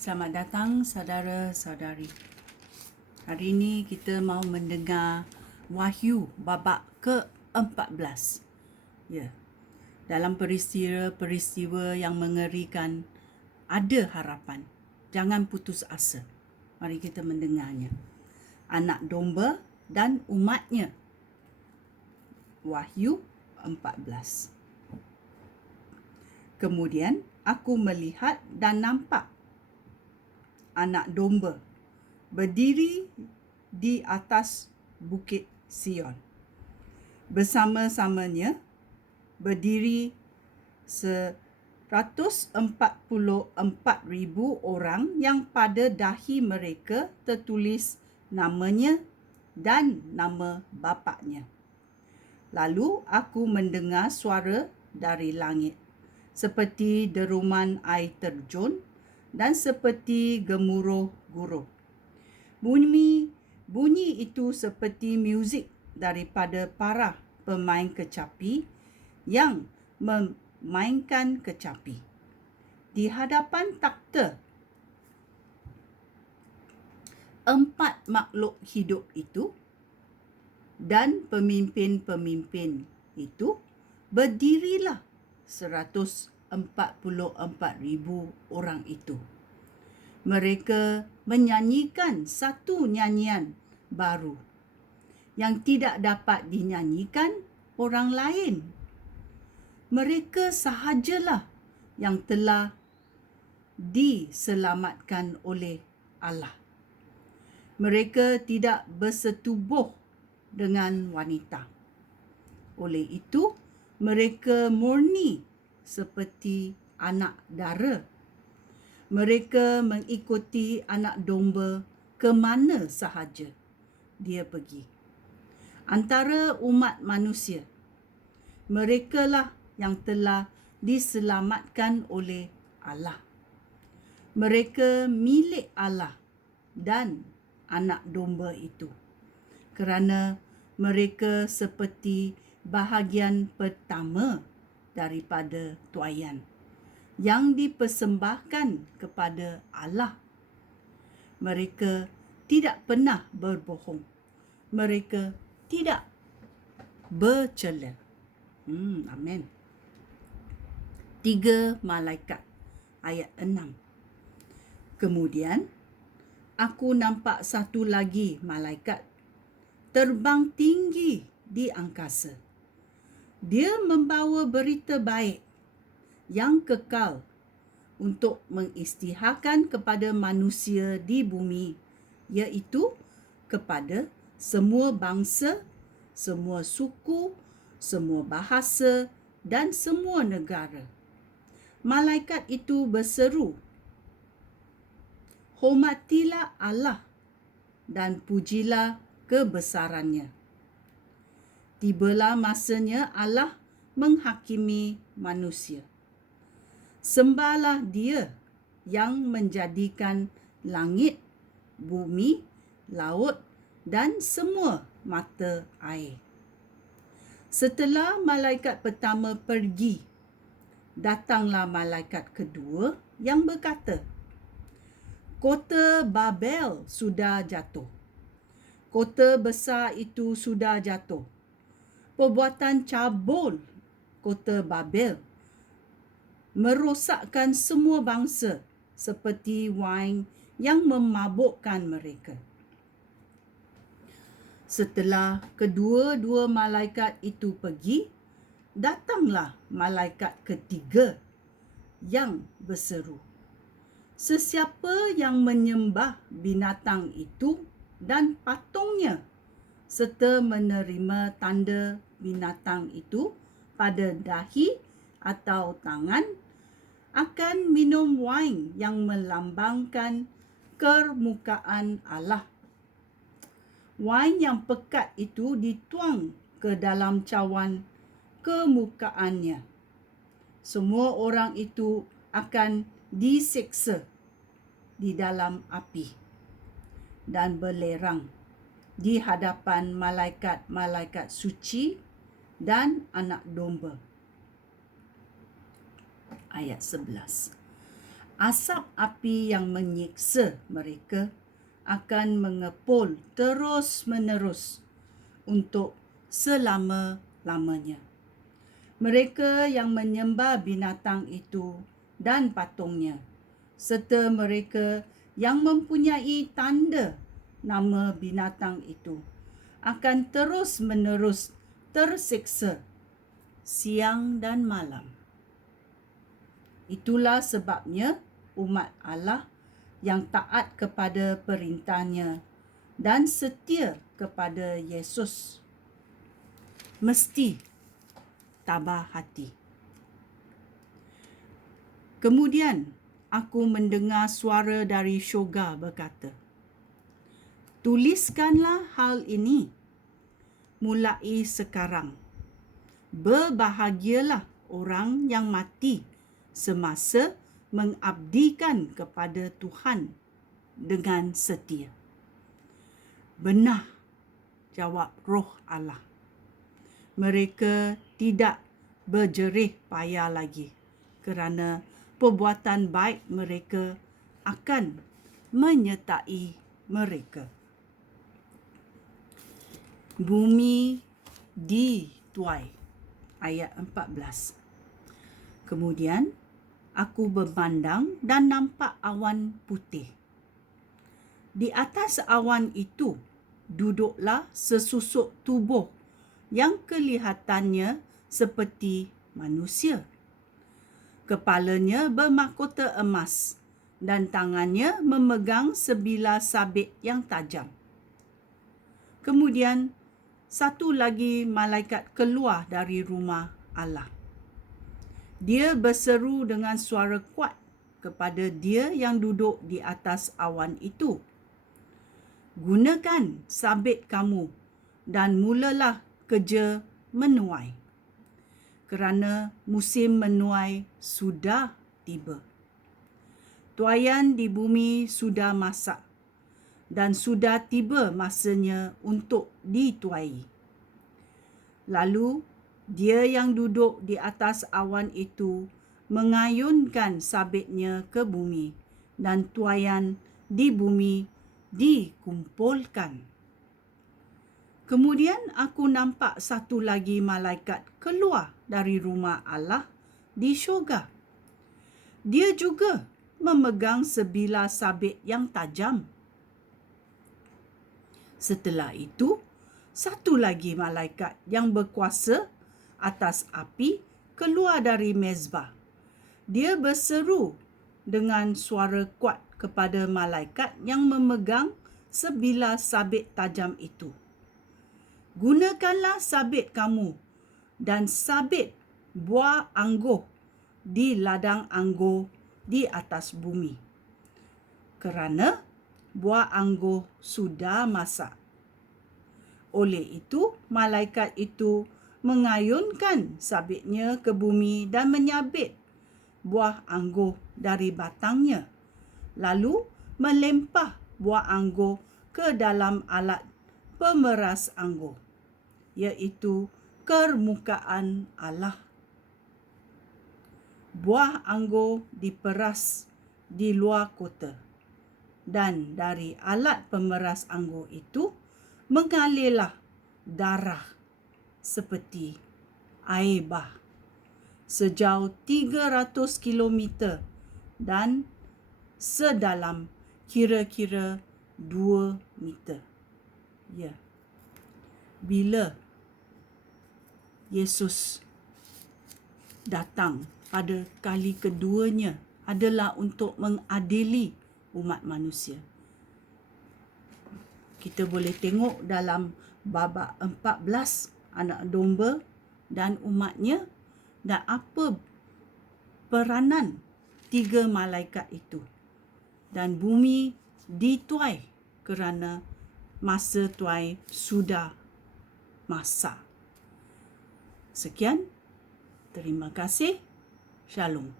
Selamat datang saudara-saudari. Hari ini kita mau mendengar Wahyu babak ke-14. Ya. Dalam peristiwa-peristiwa yang mengerikan ada harapan. Jangan putus asa. Mari kita mendengarnya. Anak domba dan umatnya. Wahyu 14. Kemudian aku melihat dan nampak anak domba berdiri di atas bukit Sion. Bersama-samanya berdiri 144,000 orang yang pada dahi mereka tertulis namanya dan nama bapaknya. Lalu aku mendengar suara dari langit, seperti deruman air terjun dan seperti gemuruh-guruh. Bunyi itu seperti muzik daripada para pemain kecapi yang memainkan kecapi. Di hadapan takhta 4 makhluk hidup itu dan pemimpin-pemimpin itu berdirilah 144,000 orang itu. Mereka menyanyikan satu nyanyian baru yang tidak dapat dinyanyikan orang lain. Mereka sahajalah yang telah diselamatkan oleh Allah. Mereka tidak bersetubuh dengan wanita. Oleh itu, mereka murni seperti anak dara. Mereka mengikuti anak domba ke mana sahaja dia pergi. Antara umat manusia, merekalah yang telah diselamatkan oleh Allah. Mereka milik Allah dan anak domba itu, kerana mereka seperti bahagian pertama daripada tuaian yang dipersembahkan kepada Allah. Mereka tidak pernah berbohong. Mereka tidak bercela. Amin. 3 malaikat, ayat 6. Kemudian, aku nampak satu lagi malaikat terbang tinggi di angkasa. Dia membawa berita baik yang kekal untuk mengisytiharkan kepada manusia di bumi, iaitu kepada semua bangsa, semua suku, semua bahasa dan semua negara. Malaikat itu berseru, "Hormatilah Allah dan pujilah kebesarannya. Tibalah masanya Allah menghakimi manusia. Sembahlah Dia yang menjadikan langit, bumi, laut dan semua mata air." Setelah malaikat pertama pergi, datanglah malaikat kedua yang berkata, "Kota Babel sudah jatuh. Kota besar itu sudah jatuh. Perbuatan cabul kota Babel merosakkan semua bangsa seperti wain yang memabukkan mereka." Setelah kedua-dua malaikat itu pergi, datanglah malaikat ketiga yang berseru, "Sesiapa yang menyembah binatang itu dan patungnya serta menerima tanda binatang itu pada dahi atau tangan, akan minum wain yang melambangkan kemukaan Allah. Wain yang pekat itu dituang ke dalam cawan kemukaannya. Semua orang itu akan diseksa di dalam api dan belerang di hadapan malaikat-malaikat suci dan anak domba." Ayat 11. Asap api yang menyiksa mereka akan mengepul terus-menerus untuk selama-lamanya. Mereka yang menyembah binatang itu dan patungnya, serta mereka yang mempunyai tanda nama binatang itu, akan terus-menerus tersiksa siang dan malam. Itulah sebabnya umat Allah yang taat kepada perintahnya dan setia kepada Yesus mesti tabah hati. Kemudian aku mendengar suara dari syurga berkata, "Tuliskanlah hal ini mulai sekarang. Berbahagialah orang yang mati semasa mengabdikan kepada Tuhan dengan setia." Benar, jawab Roh Allah. Mereka tidak berjerih payah lagi kerana perbuatan baik mereka akan menyertai mereka. Bumi dituai. Ayat 14. Kemudian aku memandang dan nampak awan putih. Di atas awan itu duduklah sesusuk tubuh yang kelihatannya seperti manusia. Kepalanya bermahkota emas dan tangannya memegang sebilah sabit yang tajam. Kemudian satu lagi malaikat keluar dari rumah Allah. Dia berseru dengan suara kuat kepada dia yang duduk di atas awan itu, "Gunakan sabit kamu dan mulalah kerja menuai, kerana musim menuai sudah tiba. Tuaian di bumi sudah masak dan sudah tiba masanya untuk dituai." Lalu dia yang duduk di atas awan itu mengayunkan sabitnya ke bumi, dan tuaian di bumi dikumpulkan. Kemudian aku nampak satu lagi malaikat keluar dari rumah Allah di syurga. Dia juga memegang sebilah sabit yang tajam. Setelah itu, satu lagi malaikat yang berkuasa atas api keluar dari mezbah. Dia berseru dengan suara kuat kepada malaikat yang memegang sebilah sabit tajam itu, "Gunakanlah sabit kamu dan sabit buah anggur di ladang anggur di atas bumi, kerana buah anggur sudah masak." Oleh itu, malaikat itu mengayunkan sabitnya ke bumi dan menyabit buah anggur dari batangnya, lalu melempah buah anggur ke dalam alat pemeras anggur, iaitu permukaan Allah. Buah anggur diperas di luar kota, dan dari alat pemeras anggur itu mengalirlah darah seperti air bah sejauh 300 kilometer dan sedalam kira-kira 2 meter. Ya. Bila Yesus datang pada kali keduanya adalah untuk mengadili umat manusia. Kita boleh tengok dalam babak 14 anak domba dan umatnya, dan apa peranan 3 malaikat itu. Dan bumi dituai kerana masa tuai sudah masak. Sekian, terima kasih. Shalom.